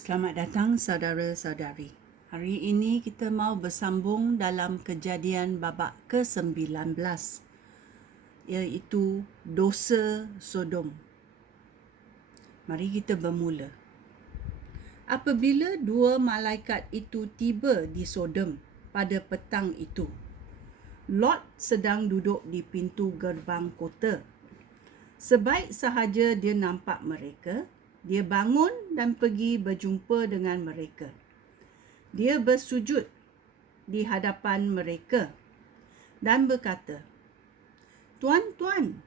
Selamat datang saudara-saudari. Hari ini kita mau bersambung dalam Kejadian babak ke-19, iaitu dosa Sodom. Mari kita bermula. Apabila dua malaikat itu tiba di Sodom pada petang itu, Lot sedang duduk di pintu gerbang kota. Sebaik sahaja dia nampak mereka, dia bangun dan pergi berjumpa dengan mereka. Dia bersujud di hadapan mereka dan berkata, "Tuan-tuan,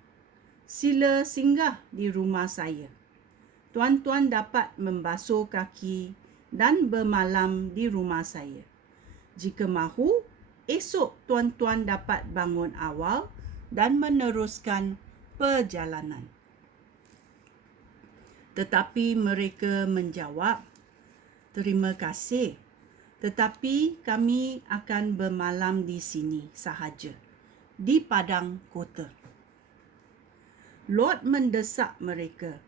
sila singgah di rumah saya. Tuan-tuan dapat membasuh kaki dan bermalam di rumah saya. Jika mahu, esok tuan-tuan dapat bangun awal dan meneruskan perjalanan." Tetapi mereka menjawab, "Terima kasih, tetapi kami akan bermalam di sini sahaja, di padang kota." Lot mendesak mereka,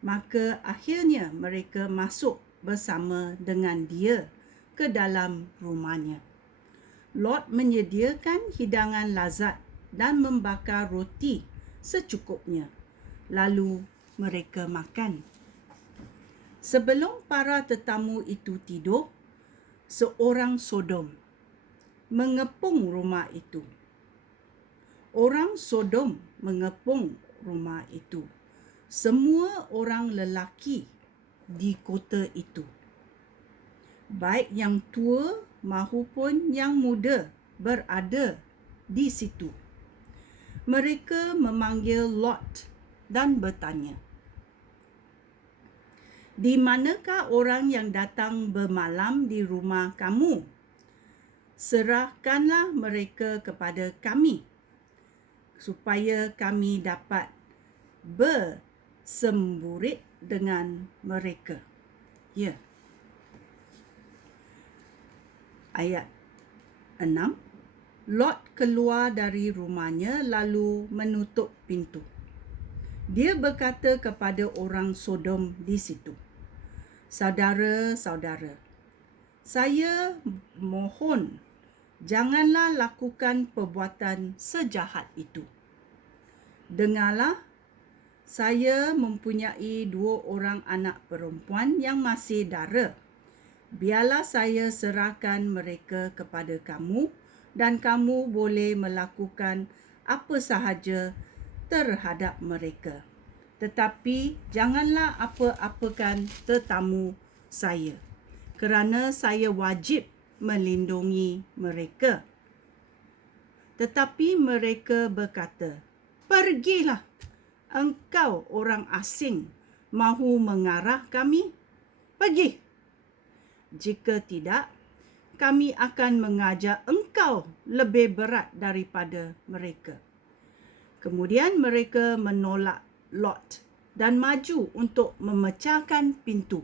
maka akhirnya mereka masuk bersama dengan dia ke dalam rumahnya. Lot menyediakan hidangan lazat dan membakar roti secukupnya. Lalu mereka makan. Sebelum para tetamu itu tidur, seorang Sodom mengepung rumah itu. Orang Sodom mengepung rumah itu. Semua orang lelaki di kota itu, baik yang tua maupun yang muda, berada di situ. Mereka memanggil Lot dan bertanya, "Di manakah orang yang datang bermalam di rumah kamu? Serahkanlah mereka kepada kami, supaya kami dapat bersemburit dengan mereka." Ya. Ayat 6. Lot keluar dari rumahnya lalu menutup pintu. Dia berkata kepada orang Sodom di situ, "Saudara-saudara, saya mohon janganlah lakukan perbuatan sejahat itu. Dengarlah, saya mempunyai 2 orang anak perempuan yang masih dara. Biarlah saya serahkan mereka kepada kamu dan kamu boleh melakukan apa sahaja terhadap mereka. Tetapi janganlah apa-apakan tetamu saya, kerana saya wajib melindungi mereka." Tetapi mereka berkata, "Pergilah, engkau orang asing, mahu mengarah kami? Pergi. Jika tidak, kami akan mengajar engkau lebih berat daripada mereka." Kemudian mereka menolak Lot dan maju untuk memecahkan pintu.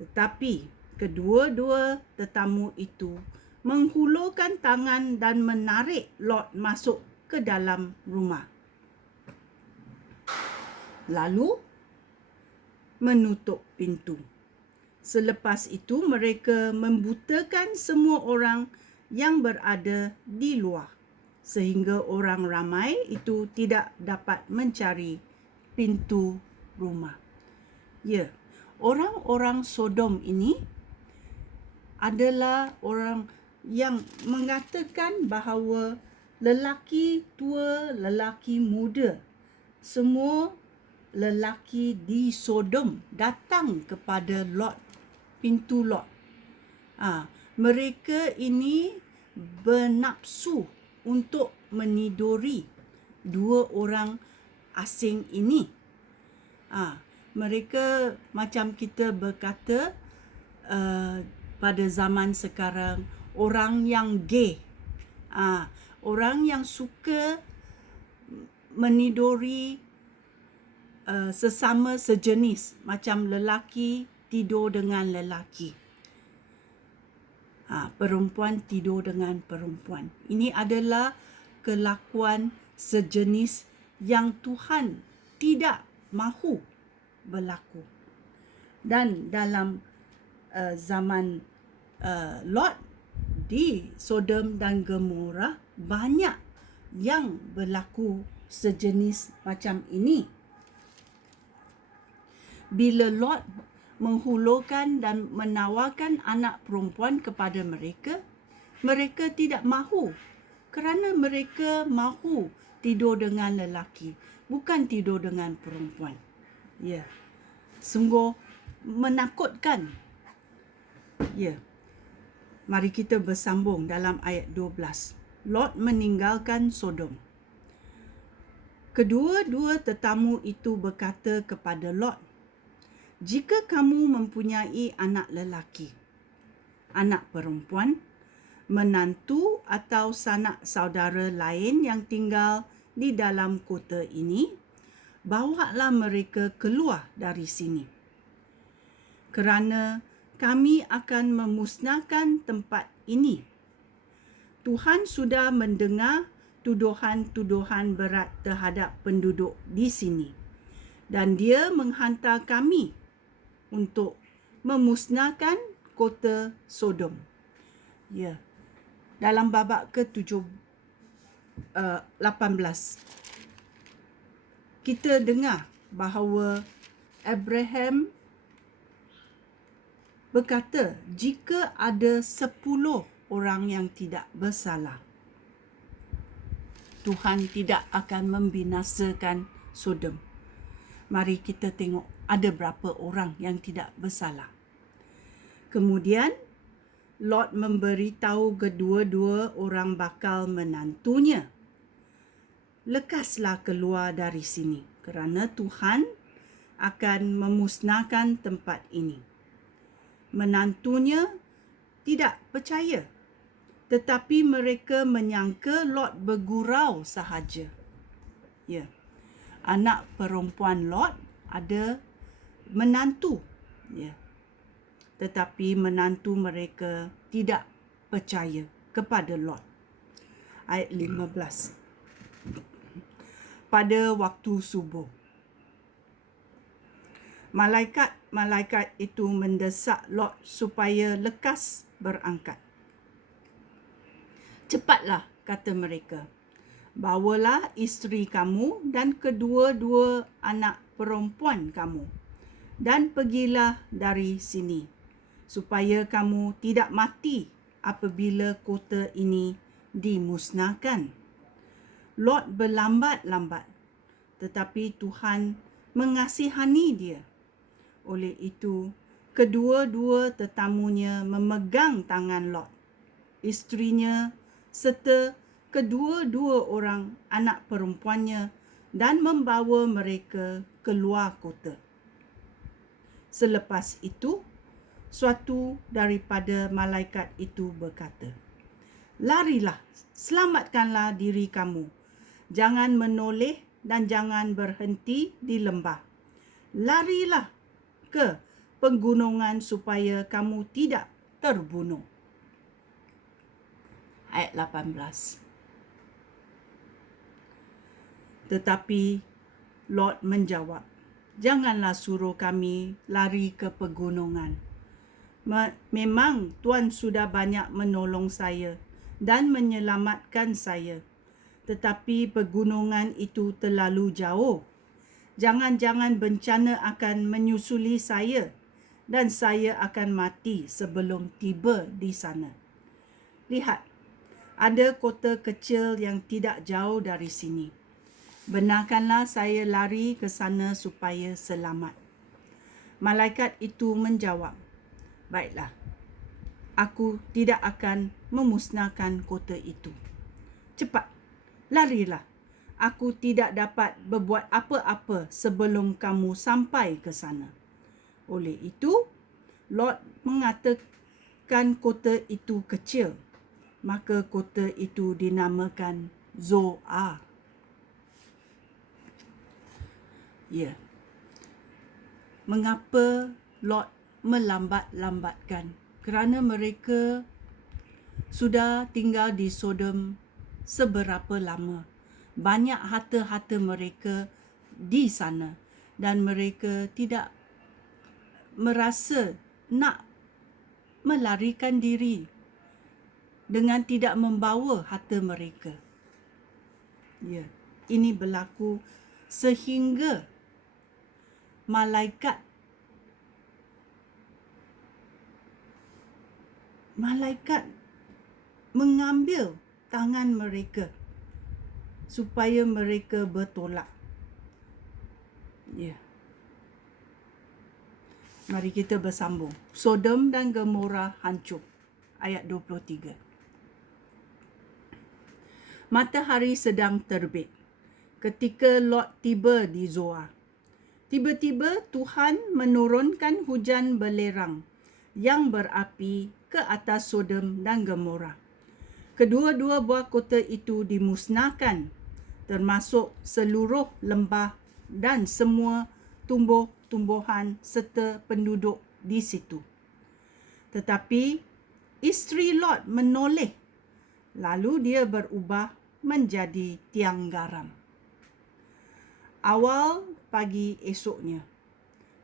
Tetapi kedua-dua tetamu itu menghulurkan tangan dan menarik Lot masuk ke dalam rumah, lalu menutup pintu. Selepas itu mereka membutakan semua orang yang berada di luar, sehingga orang ramai itu tidak dapat mencari pintu rumah. Ya, orang-orang Sodom ini adalah orang yang mengatakan bahawa lelaki tua, lelaki muda, semua lelaki di Sodom datang kepada Lot, pintu Lot. Mereka ini bernapsu untuk meniduri 2 orang asing ini. Mereka macam kita berkata pada zaman sekarang, orang yang gay. Orang yang suka meniduri sesama sejenis, macam lelaki tidur dengan lelaki. Perempuan tidur dengan perempuan. Ini adalah kelakuan sejenis yang Tuhan tidak mahu berlaku. Dan dalam zaman Lot di Sodom dan Gomora, banyak yang berlaku sejenis macam ini. Bila Lot menghulurkan dan menawarkan anak perempuan kepada mereka, mereka tidak mahu kerana mereka mahu tidur dengan lelaki, bukan tidur dengan perempuan. Ya, sungguh menakutkan. Ya, mari kita bersambung dalam ayat 12. Lot meninggalkan Sodom. Kedua-dua tetamu itu berkata kepada Lot, "Jika kamu mempunyai anak lelaki, anak perempuan, menantu atau sanak saudara lain yang tinggal di dalam kota ini, bawalah mereka keluar dari sini. Kerana kami akan memusnahkan tempat ini. Tuhan sudah mendengar tuduhan-tuduhan berat terhadap penduduk di sini, dan Dia menghantar kami untuk memusnahkan kota Sodom." Ya, dalam babak ke-18 kita dengar bahawa Abraham berkata, jika ada 10 orang yang tidak bersalah, Tuhan tidak akan membinasakan Sodom. Mari kita tengok ada berapa orang yang tidak bersalah. Kemudian Lot memberitahu kedua-dua orang bakal menantunya, "Lekaslah keluar dari sini, kerana Tuhan akan memusnahkan tempat ini." Menantunya tidak percaya, tetapi mereka menyangka Lot bergurau sahaja. Ya, anak perempuan Lot ada menantu. Ya, tetapi menantu mereka tidak percaya kepada Lot. Ayat 15. Pada waktu subuh, malaikat itu mendesak Lot supaya lekas berangkat. "Cepatlah," kata mereka, "bawalah isteri kamu dan kedua-dua anak perempuan kamu, dan pergilah dari sini, supaya kamu tidak mati apabila kota ini dimusnahkan." Lot berlambat-lambat, tetapi Tuhan mengasihani dia. Oleh itu, kedua-dua tetamunya memegang tangan Lot, isterinya serta kedua-dua orang anak perempuannya, dan membawa mereka keluar kota. Selepas itu, suatu daripada malaikat itu berkata, "Larilah, selamatkanlah diri kamu. Jangan menoleh dan jangan berhenti di lembah. Larilah ke pegunungan supaya kamu tidak terbunuh." Ayat 18. Tetapi Lot menjawab, "Janganlah suruh kami lari ke pegunungan. Memang Tuan sudah banyak menolong saya dan menyelamatkan saya. Tetapi pegunungan itu terlalu jauh. Jangan-jangan bencana akan menyusuli saya dan saya akan mati sebelum tiba di sana. Lihat, ada kota kecil yang tidak jauh dari sini. Benarkanlah saya lari ke sana supaya selamat." Malaikat itu menjawab, "Baiklah, aku tidak akan memusnahkan kota itu. Cepat, larilah. Aku tidak dapat berbuat apa-apa sebelum kamu sampai ke sana." Oleh itu, Lot mengatakan kota itu kecil, maka kota itu dinamakan Zoar. Ya. Mengapa Lot melambat-lambatkan? Kerana mereka sudah tinggal di Sodom seberapa lama. Banyak harta-harta mereka di sana dan mereka tidak merasa nak melarikan diri dengan tidak membawa harta mereka. Ya, ini berlaku sehingga malaikat mengambil tangan mereka supaya mereka bertolak. Ya. Mari kita bersambung. Sodom dan Gomora hancur. Ayat 23. Matahari sedang terbit ketika Lot tiba di Zoar. Tiba-tiba Tuhan menurunkan hujan belerang yang berapi ke atas Sodom dan Gomora. Kedua-dua buah kota itu dimusnahkan, termasuk seluruh lembah dan semua tumbuh-tumbuhan serta penduduk di situ. Tetapi isteri Lot menoleh, lalu dia berubah menjadi tiang garam. Awal pagi esoknya,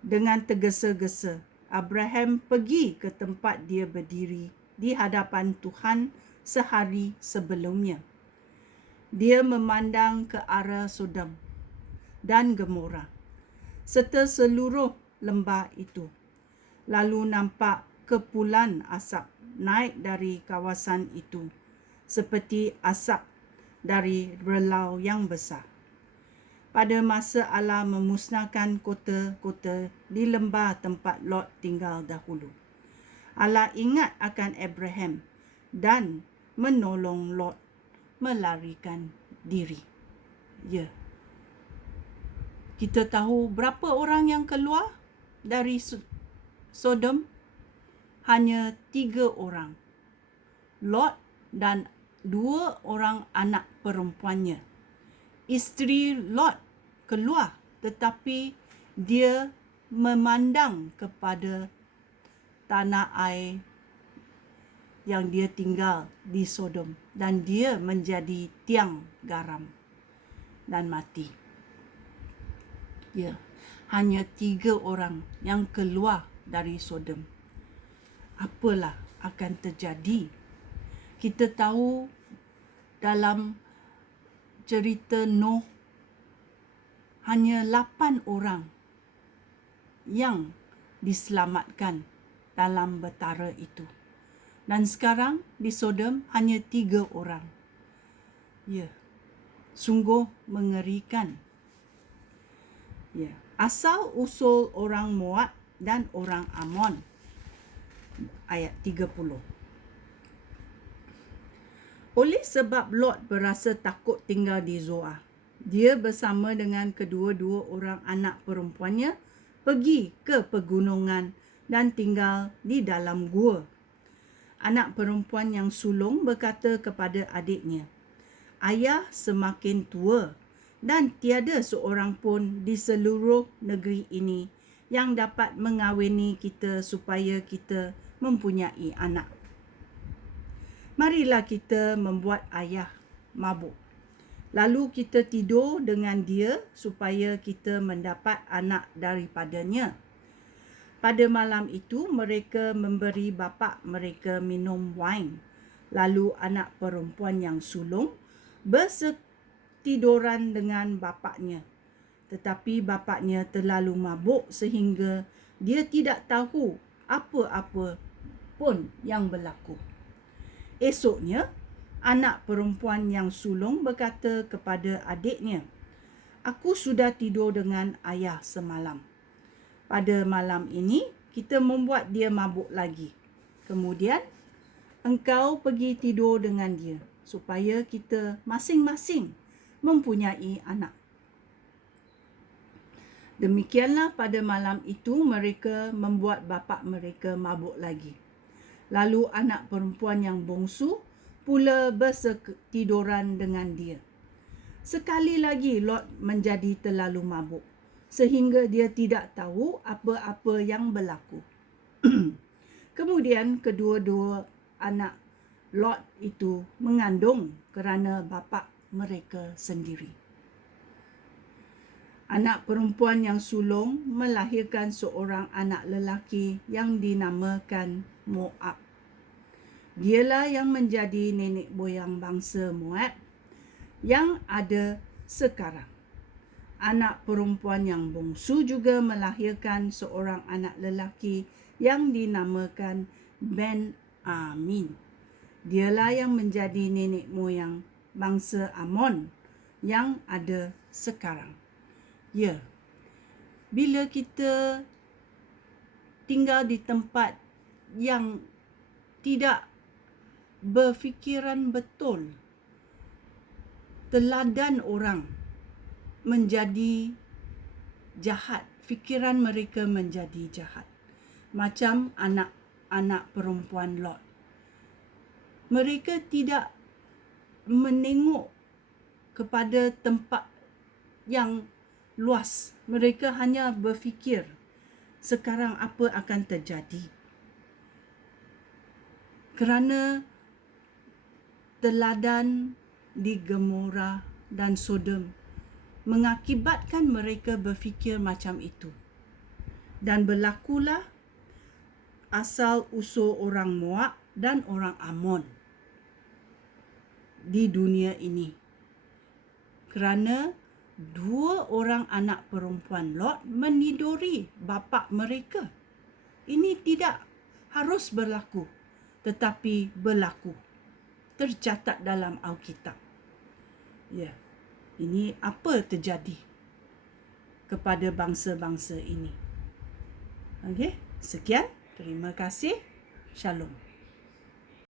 dengan tergesa-gesa, Abraham pergi ke tempat dia berdiri di hadapan Tuhan sehari sebelumnya. Dia memandang ke arah Sodom dan Gomora serta seluruh lembah itu. Lalu nampak kepulan asap naik dari kawasan itu, seperti asap dari relau yang besar. Pada masa Allah memusnahkan kota-kota di lembah tempat Lot tinggal dahulu, Allah ingat akan Abraham dan menolong Lot melarikan diri. Ya. Kita tahu berapa orang yang keluar dari Sodom? Hanya 3 orang. Lot dan 2 orang anak perempuannya. Isteri Lot keluar, tetapi dia memandang kepada tanah air yang dia tinggal di Sodom dan dia menjadi tiang garam dan mati. Ya, hanya 3 orang yang keluar dari Sodom. Apalah akan terjadi? Kita tahu dalam cerita Nuh, hanya 8 orang yang diselamatkan dalam betara itu. Dan sekarang di Sodom hanya 3 orang. Ya, sungguh mengerikan. Ya, asal usul orang Moab dan orang Amon. Ayat 30. Oleh sebab Lot berasa takut tinggal di Zoar, dia bersama dengan kedua-dua orang anak perempuannya pergi ke pegunungan dan tinggal di dalam gua. Anak perempuan yang sulung berkata kepada adiknya, "Ayah semakin tua dan tiada seorang pun di seluruh negeri ini yang dapat mengawini kita supaya kita mempunyai anak. Marilah kita membuat ayah mabuk. Lalu kita tidur dengan dia supaya kita mendapat anak daripadanya." Pada malam itu mereka memberi bapa mereka minum wain. Lalu anak perempuan yang sulung bersetiduran dengan bapaknya. Tetapi bapaknya terlalu mabuk sehingga dia tidak tahu apa-apa pun yang berlaku. Esoknya, anak perempuan yang sulung berkata kepada adiknya, "Aku sudah tidur dengan ayah semalam. Pada malam ini, kita membuat dia mabuk lagi. Kemudian, engkau pergi tidur dengan dia, supaya kita masing-masing mempunyai anak." Demikianlah pada malam itu mereka membuat bapa mereka mabuk lagi. Lalu anak perempuan yang bongsu pula bersetiduran dengan dia. Sekali lagi Lot menjadi terlalu mabuk, sehingga dia tidak tahu apa-apa yang berlaku. Kemudian kedua-dua anak Lot itu mengandung kerana bapa mereka sendiri. Anak perempuan yang sulung melahirkan seorang anak lelaki yang dinamakan Moab. Dialah yang menjadi nenek moyang bangsa Moab yang ada sekarang. Anak perempuan yang bongsu juga melahirkan seorang anak lelaki yang dinamakan Ben-Amin. Dialah yang menjadi nenek moyang bangsa Amon yang ada sekarang. Ya, bila kita tinggal di tempat yang tidak berfikiran betul, teladan orang menjadi jahat, fikiran mereka menjadi jahat. Macam anak-anak perempuan Lot. Mereka tidak menengok kepada tempat yang luas. Mereka hanya berfikir sekarang apa akan terjadi. Kerana teladan di Gomora dan Sodom mengakibatkan mereka berfikir macam itu. Dan berlakulah asal usul orang Moab dan orang Amon di dunia ini. Kerana dua orang anak perempuan Lot meniduri bapa mereka. Ini tidak harus berlaku, tetapi berlaku. Tercatat dalam Alkitab. Ya, ini apa terjadi kepada bangsa-bangsa ini. Okey, sekian. Terima kasih. Shalom.